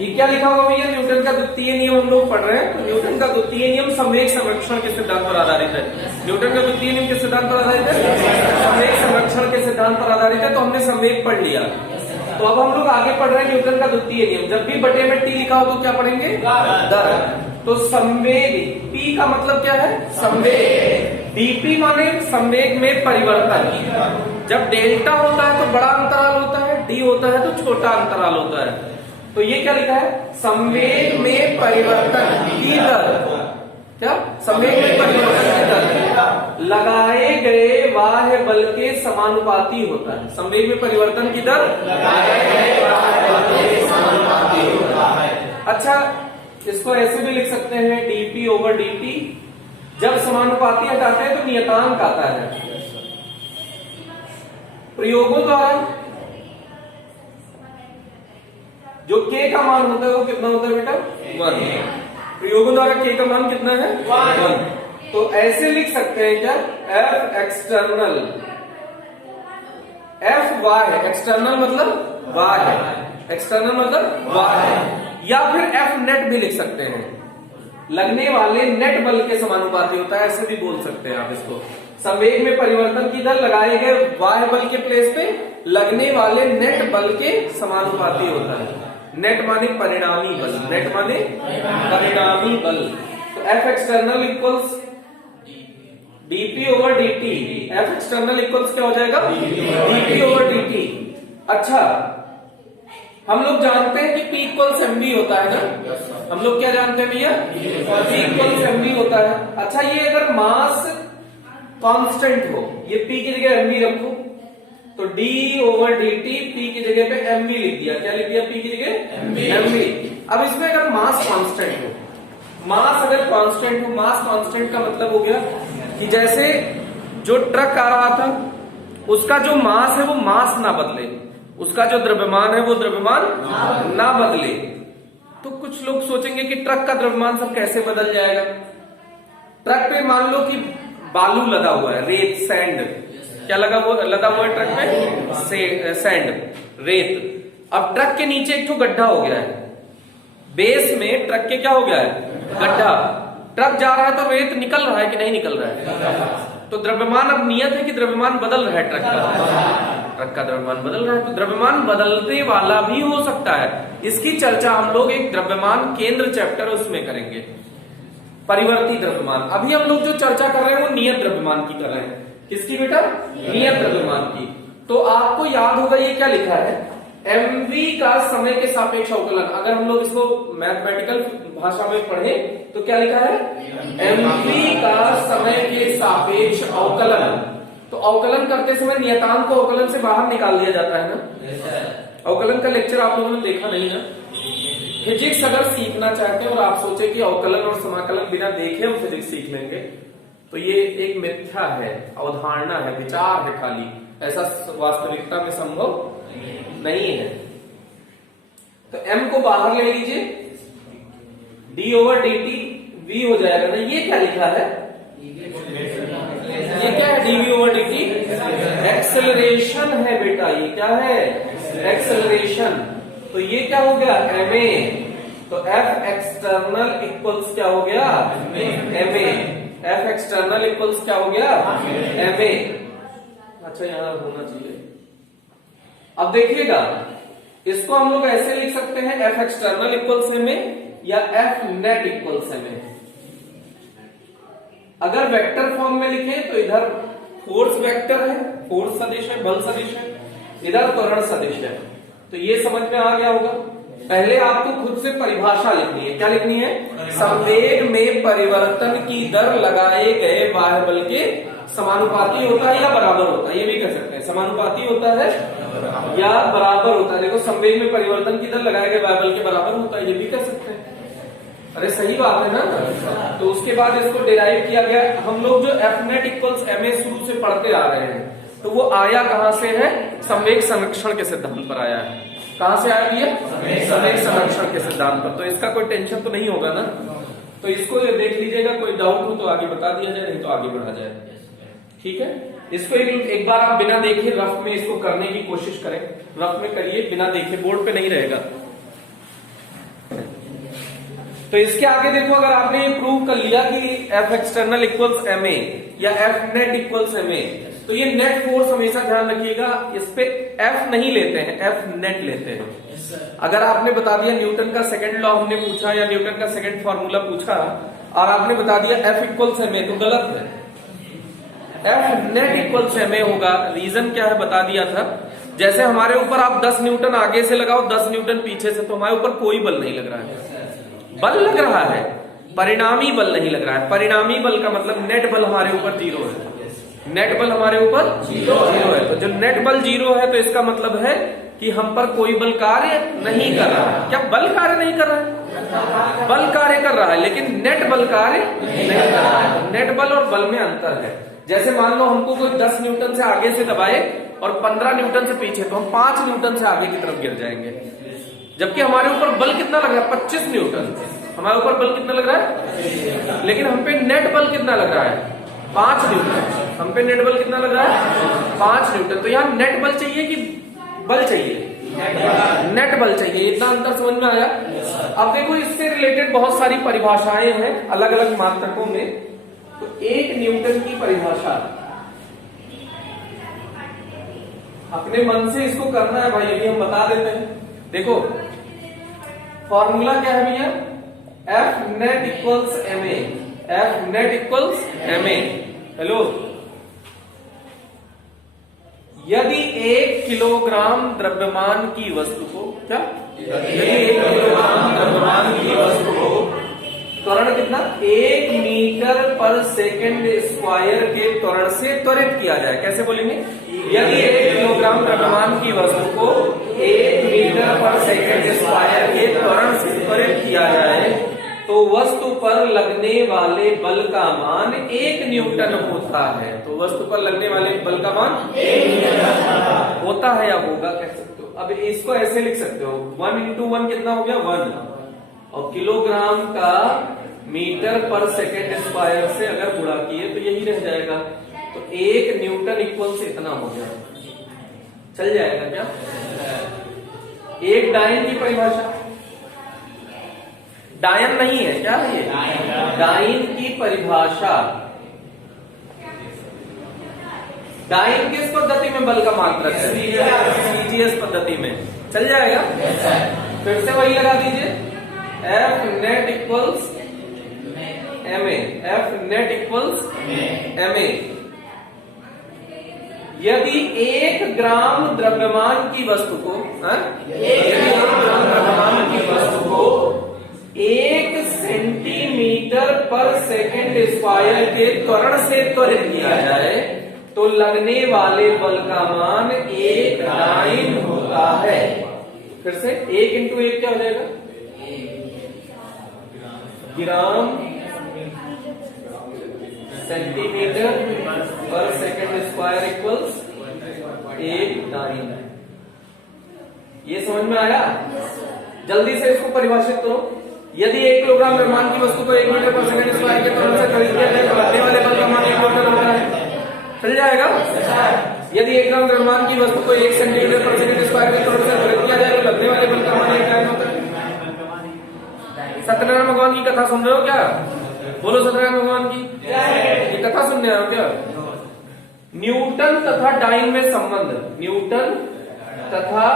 ये क्या लिखा हुआ भैया? न्यूटन का द्वितीय नियम हम लोग पढ़ रहे हैं। तो न्यूटन का द्वितीय नियम संवेग संरक्षण के सिद्धांत पर आधारित है। न्यूटन का द्वितीय नियम किस सिद्धांत पर आधारित है? संवेग संरक्षण के सिद्धांत पर आधारित है। तो हमने संवेग पढ़ लिया। तो अब हम लोग आगे पढ़ रहे हैं न्यूटन का द्वितीय नियम। जब भी बटे में टी लिखा हो तो क्या पढ़ेंगे? दर। तो संवेग, पी का मतलब क्या है? संवेग। डीपी माने संवेग में परिवर्तन। जब डेल्टा होता है तो बड़ा अंतराल होता है, डी होता है तो छोटा अंतराल होता है। तो ये क्या लिखा है? संवेग में परिवर्तन की दर। क्या? संवेग में परिवर्तन की दर लगाए गए बाह्य बल के समानुपाती होता है। संवेग में परिवर्तन की दर लगाए गए बाह्य बल के समानुपाती होता है। अच्छा, इसको ऐसे भी लिख सकते हैं, डीपी ओवर डीटी। जब समानुपाती हटाते हैं तो नियतांक आता है। प्रयोगों द्वारा जो k का मान होता है वो कितना होता है बेटा? 1। प्रयोगों द्वारा k का मान कितना है? 1। तो ऐसे लिख सकते हैं क्या? F एक्सटर्नल, F y है। एक्सटर्नल मतलब y है, एक्सटर्नल मतलब y है। या फिर F नेट भी लिख सकते हैं, लगने वाले नेट बल के समानुपाती होता है, ऐसे भी बोल सकते हैं आप इसको। संवेग में परिवर्तन की दर लगाए गए बाह्य बल के प्लेस पे लगने वाले नेट बल के समानुपाती होता है। नेट माने परिणामी बल, नेट माने परिणामी बल। तो F external equals dp over dt। F external equals क्या हो जाएगा? dp over dt। अच्छा, हम लोग जानते हैं कि P इक्वल्स mv होता है ना? हम लोग क्या जानते हैं भैया? P इक्वल्स mv होता है। अच्छा, ये अगर मास कांस्टेंट हो, ये P की जगह mv रखो तो d ओवर dt P की जगह पे mv लिख दिया। क्या लिख दिया? P की जगह mv। अब इसमें अगर मास कांस्टेंट हो, मास अगर कांस्टेंट हो, मास कांस्टेंट का मतलब हो गया कि जैसे जो ट्रक आ रहा था उसका जो मास है वो मास ना बदले, उसका जो द्रव्यमान है वो द्रव्यमान ना बदले। तो कुछ लोग सोचेंगे कि ट्रक का द्रव्यमान सब कैसे बदल जाएगा? ट्रक पे मान लो कि बालू लदा हुआ है, रेत, सैंड। क्या लदा हुआ है ट्रक पे? सैंड, रेत। अब ट्रक के नीचे एक तो गड्ढा हो गया है, बेस में ट्रक के क्या हो गया है? गड्ढा। ट्रक जा रहा है तो रेत निकल रहा है कि नहीं निकल रहा है? तो द्रव्यमान, अब नियत है कि द्रव्यमान बदल रहा है ट्रक का, ट्रक का द्रव्यमान बदल रहा है। तो द्रव्यमान बदलने वाला भी हो सकता है। इसकी चर्चा हम लोग एक द्रव्यमान केंद्र चैप्टर उसमें करेंगे, परिवर्ती द्रव्यमान। अभी हम लोग जो चर्चा कर रहे हैं वो नियत द्रव्यमान की कर रहे हैं। किसकी बेटा? नियत द्रव्यमान की। तो आपको याद होगा ये क्या लिखा है? mv का समय के सापेक्ष अवकलन। अगर हम लोग इसको मैथमेटिकल भाषा में पढ़े तो क्या लिखा है? mv का समय के सापेक्ष अवकलन। तो अवकलन करते समय नियतांक को अवकलन से बाहर निकाल दिया जाता है ना? अवकलन का लेक्चर आप लोगों ने देखा नहीं ना? फिजिक्स अगर सीखना चाहते हैं और आप सोचे कि अवकलन और समाकलन बिना देखे हम फिजिक्स सीख लेंगे, तो ये एक मिथ्या है, अवधारणा है, विचार है खाली। ऐसा वास्तविकता में संभव नहीं है। तो m को बाहर ले लीजिए, d ओवर dt v हो जाएगा ना? ये क्या लिखा है? ये क्या है? dv ओवर dt एक्सेलरेशन है बेटा। ये क्या है? एक्सेलरेशन। तो ये क्या हो गया? ma। तो F एक्सटर्नल इक्वल्स क्या हो गया? ma। F एक्सटर्नल इक्वल्स क्या हो गया? ma। अच्छा, यहां होना चाहिए। अब देखिएगा, इसको हम लोग ऐसे लिख सकते हैं, F एक्सटर्नल इक्वल्स ma या F नेट इक्वल्स ma। अगर वेक्टर फॉर्म में लिखे तो इधर फोर्स वेक्टर है, फोर्स सदिश है, बल सदिश है, इधर त्वरण सदिश है। तो ये समझ में आ गया होगा। पहले आपको खुद से परिभाषा लिखनी है। क्या लिखनी है? संवेग में परिवर्तन की दर लगाए गए बाह्य बल के समानुपाती होता है या बराबर होता है। ये भी कह सकते हैं, समानुपाती होता है या बराबर होता है। देखो, संवेग में परिवर्तन की दर लगाए गए बाह्य बल के बराबर होता है, ये भी कह सकते हैं। अरे सही बात है ना? तो उसके बाद इसको डिराइव किया गया। हम लोग जो F नेट इक्वल्स ma शुरू से पढ़ते आ रहे हैं, तो वो आया कहां से है? संवेग संरक्षण के सिद्धांत पर आया है। कहां से आया भैया? संवेग संरक्षण के सिद्धांत पर। तो इसका कोई टेंशन तो नहीं होगा ना? तो इसको देख लीजिएगा, कोई डाउट हो तो आगे बता दिया जाए, नहीं तो आगे बढ़ा जाए। ठीक है, इसको एक बार आप बिना देखे रफ में इसको करने की कोशिश करें। रफ में करिए, बिना देखे, बोर्ड पे नहीं रहेगा। तो इसके आगे देखो, अगर आपने ये प्रूव कर लिया कि F external equals M A या F net equals M A, तो ये नेट फोर्स हमेशा ध्यान रखिएगा, इस पे एफ नहीं लेते हैं, एफ नेट लेते हैं। अगर आपने बता दिया न्यूटन का सेकंड लॉ हमने पूछा या न्यूटन का सेकंड फॉर्मूला पूछा और आपने बता दिया एफ इक्वल्स एम ए, तो गलत है। F net equals M A होगा। रीजन क्या है बता दिया था। जैसे हमारे ऊपर आप 10 न्यूटन आगे से लगाओ, 10 न्यूटन पीछे से, तो हमारे ऊपर कोई बल नहीं लग रहा है। बल लग रहा है, परिणामी बल नहीं लग रहा है। परिणामी बल का मतलब नेट बल हमारे ऊपर 0 है। नेट बल हमारे ऊपर 0 है। तो जो नेट बल 0 है, तो इसका मतलब है कि हम पर कोई बल कार्य नहीं कर रहा है। क्या बल कार्य नहीं कर रहा है? बल कार्य कर रहा है, लेकिन नेट बल कार्य नहीं कर रहा है। नेट बल और बल में अंतर है। जैसे मान लो हमको कोई 10 न्यूटन से आगे से दबाए और 15 न्यूटन से पीछे, तो हम 5 न्यूटन से आगे की तरफ गिर जाएंगे। जबकि हमारे ऊपर बल कितना लग रहा है? 25 न्यूटन। हमारे ऊपर बल कितना लग रहा है? लेकिन हम पे नेट बल कितना लग रहा है? 5 न्यूटन। हम पे नेट बल कितना लग रहा है? 5 न्यूटन। तो यहाँ नेट बल चाहिए कि बल चाहिए? नेट बल चाहिए। इतना अंतर समझ में आया? अब देखो, इससे रिलेटेड बहुत सारी परिभाषाएं हैं अलग अलग मात्रकों में। तो 1 न्यूटन की परिभाषा अपने मन से इसको करना है भाई, अभी हम बता देते हैं। देखो फॉर्मूला क्या है भैया? F net equals M A. F net equals M A. Hello, यदि 1 किलोग्राम द्रव्यमान की वस्तु को, क्या? यदि 1 किलोग्राम द्रव्यमान की वस्तु को त्वरण कितना? 1 मीटर पर सेकंड स्क्वायर के त्वरण से त्वरित किया जाए। कैसे बोलेंगे? यदि 1 किलोग्राम द्रव्यमान की वस्तु को 1 मीटर पर सेकंड स्क्वायर के त्वरण से त्वरित किया जाए, तो वस्तु पर लगने वाले बल का मान 1 न्यूटन होता है। तो वस्तु पर लगने वाले बल का मान 1 न्यूटन होता है या होगा, कह सकते हो। अब इसको ऐसे लिख सकते हो, 1 इंटू 1 कितना हो गया? 1। और किलोग्राम का मीटर पर सेकेंड स्क्वायर से अगर गुणा किए तो यही रह जाएगा। तो 1 न्यूटन इक्वल से इतना हो गया। चल जाएगा क्या? एक डायन की परिभाषा, डायन नहीं है क्या ये? डायन की परिभाषा, डायन किस पद्धति में बल का मात्रक है? सीजीएस पद्धति में। चल जाएगा? फिर से वही लगा दीजिए, F net equals M A. F net equals M A. यदि 1 ग्राम द्रव्यमान की वस्तु को, यदि 1 ग्राम द्रव्यमान की वस्तु को 1 सेंटीमीटर पर सेकंड स्क्वायर के त्वरण से त्वरित किया जाए, तो लगने वाले बल का मान 1 डाइन होता है। फिर से 1 इंटू 1 क्या हो जाएगा? ग्राम सेंटीमीटर पर सेकंड स्क्वायर इक्वल्स 1 डाइन। ये समझ में आया? जल्दी से इसको परिभाषित करो। यदि 1 किलोग्राम द्रव्यमान की वस्तु को 1 मीटर पर सेकंड स्क्वायर के त्वरण से त्वरित किया जाए, तो लगने वाले बल का मान 1 न्यूटन होता है। चल जाएगा? यदि 1 ग्राम द्रव्यमान की वस्तु को 1 सेंटीमीटर पर सेकंड स्क्वायर के त्वरण से त्वरित किया जाए, तो लगने वाले बल का मान 1 डाइन होता है। सत्यनारायण भगवान की कथा सुन रहे हो क्या? बोलो सत्यनारायण भगवान की। ये कथा सुनने आए हो क्या? न्यूटन तथा डाइन में संबंध, न्यूटन तथा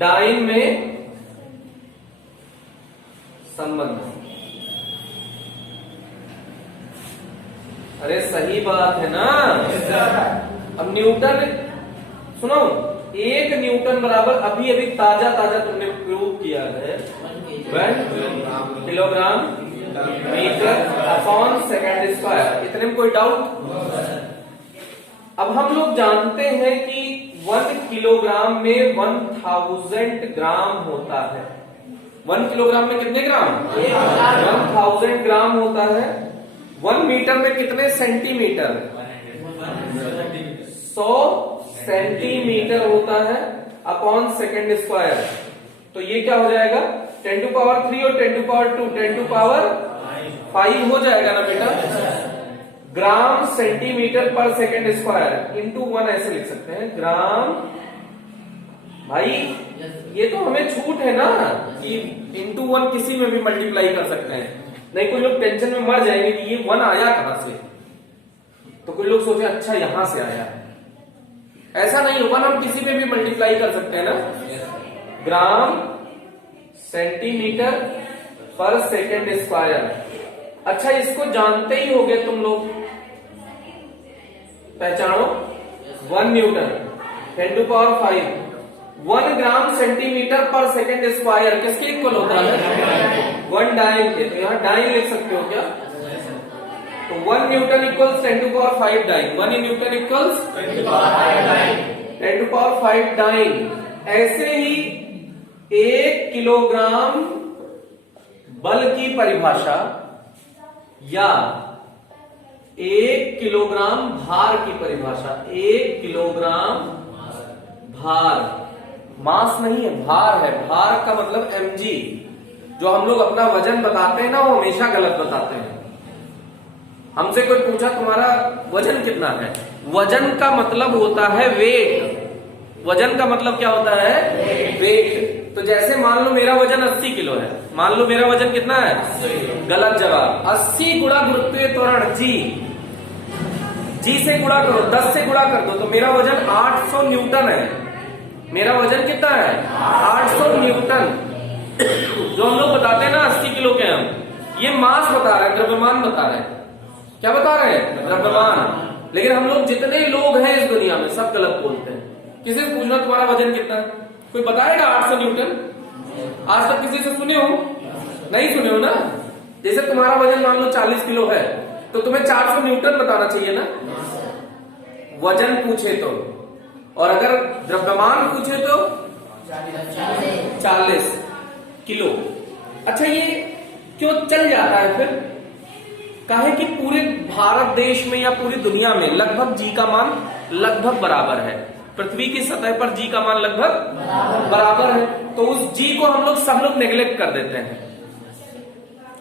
डाइन में संबंध। अरे सही बात है ना? अब न्यूटन, सुनो, 1 न्यूटन बराबर अभी अभी ताजा ताजा तुमने प्रूव किया है 1 kilogram metre upon second square. इतने में कोई डाउट? अब हम लोग जानते हैं कि 1 किलोग्राम में 1000 ग्राम होता है। 1 किलोग्राम में कितने ग्राम? 1000 ग्राम होता है। 1 मीटर में कितने सेंटीमीटर? 100 सेंटीमीटर होता है अपॉन सेकंड स्क्वायर। तो ये क्या हो जाएगा? 10 टू पावर 3 और 10 टू पावर 2, 10 टू पावर 5 हो जाएगा ना बेटा? ग्राम सेंटीमीटर पर सेकंड स्क्वायर इंटू 1 ऐसे लिख सकते हैं, ग्राम भाई ये तो हमें छूट है ना कि इंटू 1 किसी में भी मल्टीप्लाई कर सकते हैं। नहीं कोई लोग टेंशन में मर जाएंगे कि ये 1 आया कहां से, तो कोई लोग सोचे अच्छा यहां से आया है। ऐसा नहीं, 1 हम किसी में भी मल्टीप्लाई कर सकते हैं ना। ग्राम सेंटीमीटर पर सेकेंड स्क्वायर। अच्छा इसको जानते ही होगे तुम लोग, पहचानो 1 न्यूटन 10⁵। 1 ग्राम सेंटीमीटर पर सेकेंड स्क्वायर किसके इक्वल होता है? 1 डाइन के। तो यहां डाइन लिख सकते हो क्या? तो 1 newton equals 10⁵ dyne. 1 newton equals 10⁵ dyne. ऐसे ही 1 किलोग्राम बल की परिभाषा या 1 किलोग्राम भार की परिभाषा। 1 किलोग्राम भार, मास नहीं है, भार है। भार का मतलब mg। जो हम लोग अपना वजन बताते हैं ना वो हमेशा गलत बताते हैं। हमसे कोई पूछा तुम्हारा वजन कितना है, वजन का मतलब होता है वेट। वजन का मतलब क्या होता है? वेट। तो जैसे मान लो मेरा वजन 80 किलो है, मान लो मेरा वजन कितना है? गलत जवाब। 80 गुणा गुरुत्वीय त्वरण जी से गुणा करो, 10 से गुणा कर दो तो मेरा वजन 800 न्यूटन है। मेरा वजन कितना है? 800 न्यूटन। जो हम लोग बताते हैं ना 80 किलो के, हम ये मास बता रहे हैं, द्रव्यमान बता रहे हैं। क्या बता रहे हैं? द्रव्यमान। लेकिन हम लोग जितने लोग हैं इस दुनिया में सब गलत बोलते हैं। किसी से पूछना तुम्हारा वजन कितना है, कोई बताएगा 800 न्यूटन? आज तक किसी से सुने हो? नहीं सुने हो ना। जैसे तुम्हारा वजन मान लो 40 किलो है तो तुम्हें 400 न्यूटन बताना चाहिए ना, वजन पूछे तो। और अगर द्रव्यमान पूछे तो 40 किलो। अच्छा ये क्यों चल जाता है फिर? काहे कि पूरे भारत देश में या पूरी दुनिया में लगभग जी का मान लगभग बराबर है। पृथ्वी की सतह पर जी का मान लगभग बराबर है, तो उस जी को हम लोग सब लोग नेग्लेक्ट कर देते हैं।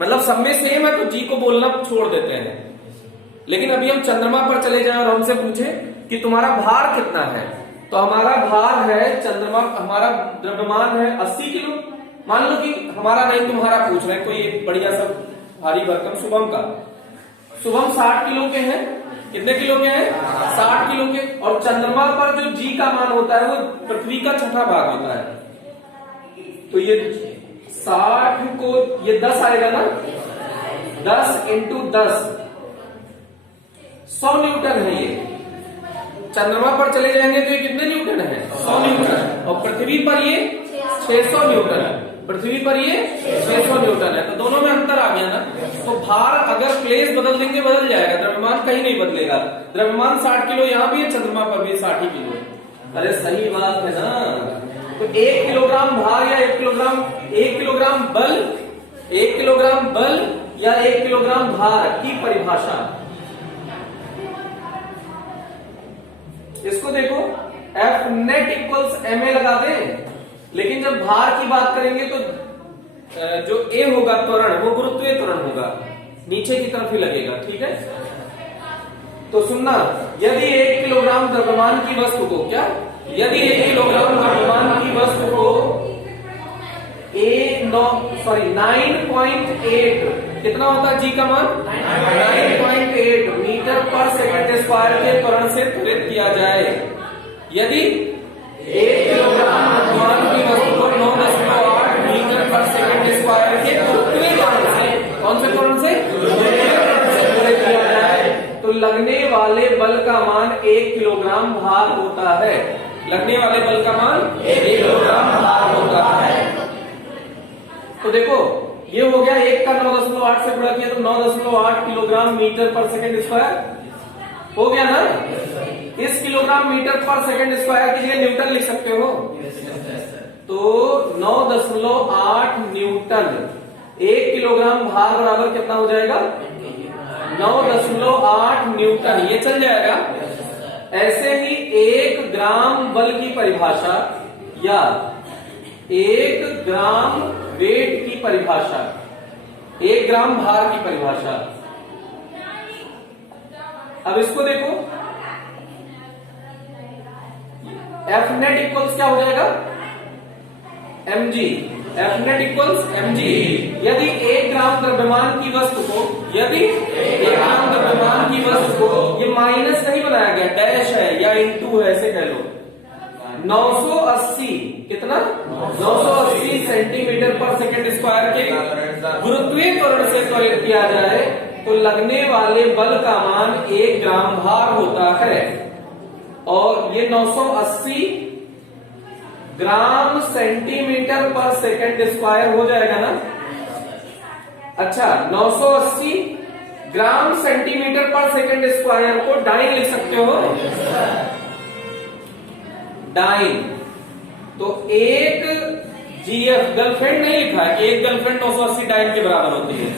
मतलब सब में सेम है तो जी को बोलना छोड़ देते हैं। लेकिन अभी हम चंद्रमा पर चले जाएं और हमसे पूछे कि तुम्हारा भार कितना है, तो हमारा भार है चंद्रमा, हमारा द्रव्यमान है 80 किलो। मान लो कि हमारा नहीं तुम्हारा पूछ रहे हैं, कोई एक बढ़िया सा भारी भरकम शुभम का। शुभम 60 किलो के हैं। कितने किलो के हैं? 60 किलो के। और चंद्रमा पर जो जी का मान होता है वो पृथ्वी का 6ठा भाग होता है। तो ये 60 को ये 10 आएगा ना, 10 इंटू 10 100 न्यूटन है ये। चंद्रमा पर चले जाएंगे तो ये कितने न्यूटन है? 100 न्यूटन। और पृथ्वी पर ये 600 न्यूटन है। पृथ्वी पर ये 600 न्यूटन है। तो दोनों में अंतर आ गया ना। तो भार अगर प्लेस बदल देंगे बदल जाएगा, द्रव्यमान कहीं नहीं बदलेगा। द्रव्यमान 60 किलो यहाँ भी है, चंद्रमा पर भी 60 ही किलो है। अरे सही बात है ना। तो 1 किलोग्राम भार या 1 किलोग्राम बल, 1 किलोग्राम बल या 1 किलोग्राम भार की परिभाषा। इसको देखो, F नेट इक्वल्स ma लगा दें। लेकिन जब भार की बात करेंगे तो जो A होगा त्वरण, वो गुरुत्वीय त्वरण होगा, नीचे की तरफ ही लगेगा। ठीक है, तो सुनना, यदि 1 किलोग्राम द्रव्यमान की वस्तु को, क्या यदि 1 किलोग्राम द्रव्यमान की वस्तु को 9.8 कितना होता है जी का मान? 9.8 मीटर पर सेकंड स्क्वायर के त्वरण से त्वरित किया जाए। यदि 1 किलोग्राम द्रव्यमान की वस्तु को 9.8 मीटर पर सेकंड स्क्वायर के गुरुत्वीय त्वरण से, कौन से त्वरण से? त्वरित किया जाए, तो लगने वाले बल का मान 1 किलोग्राम भार होता है। लगने वाले बल का मान 1 किलोग्राम भार होता है। तो देखो ये हो गया, 1 का 9.8 से गुणा किया तो 9.8 किलोग्राम मीटर पर सेकंड स्क्वायर हो गया ना। इस किलोग्राम मीटर पर सेकंड स्क्वायर की जगह न्यूटन लिख सकते हो। तो 9.8 न्यूटन 1 किलोग्राम भार बराबर कितना हो जाएगा? 9.8 न्यूटन। ये चल जाएगा। ऐसे ही 1 ग्राम बल की परिभाषा या 1 ग्राम वेट की परिभाषा, 1 ग्राम भार की परिभाषा। अब इसको देखो, एफ नेट इक्वल्स क्या हो जाएगा, mg, F net equals mg। यदि 1 ग्राम द्रव्यमान की वस्तु को, यदि 1 ग्राम द्रव्यमान की वस्तु को, ये माइनस नहीं बनाया गया, डैश है या इंटू है, ऐसे कह लो, 980 कितना 980 सेंटीमीटर पर सेकंड स्क्वायर के गुरुत्वीय त्वरण से त्वरित किया जाए तो लगने वाले बल का मान 1 ग्राम भार होता है। और ये 980 ग्राम सेंटीमीटर पर सेकंड स्क्वायर हो जाएगा ना। अच्छा, 980 ग्राम सेंटीमीटर पर सेकंड स्क्वायर को डाइन लिख सकते हो, डाइन। तो एक जीएफ गर्लफ्रेंड नहीं लिखा है, एक गर्लफ्रेंड 980 डाइन के बराबर होती है,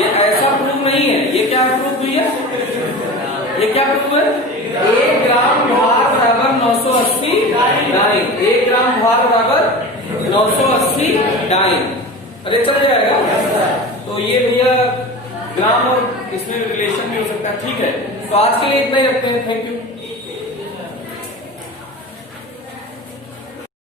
ये ऐसा प्रूफ नहीं है। ये क्या प्रूफ हुई है, ये क्या प्रूफ है, 1 ग्राम भार बराबर 980 डाइन, 1 ग्राम भार बराबर 980 डाइन। अरे चल जाएगा। तो ये भैया ग्राम और इसमें रिलेशन भी हो सकता है। ठीक है, तो आज के लिए इतना ही रखते हैं। Thank you.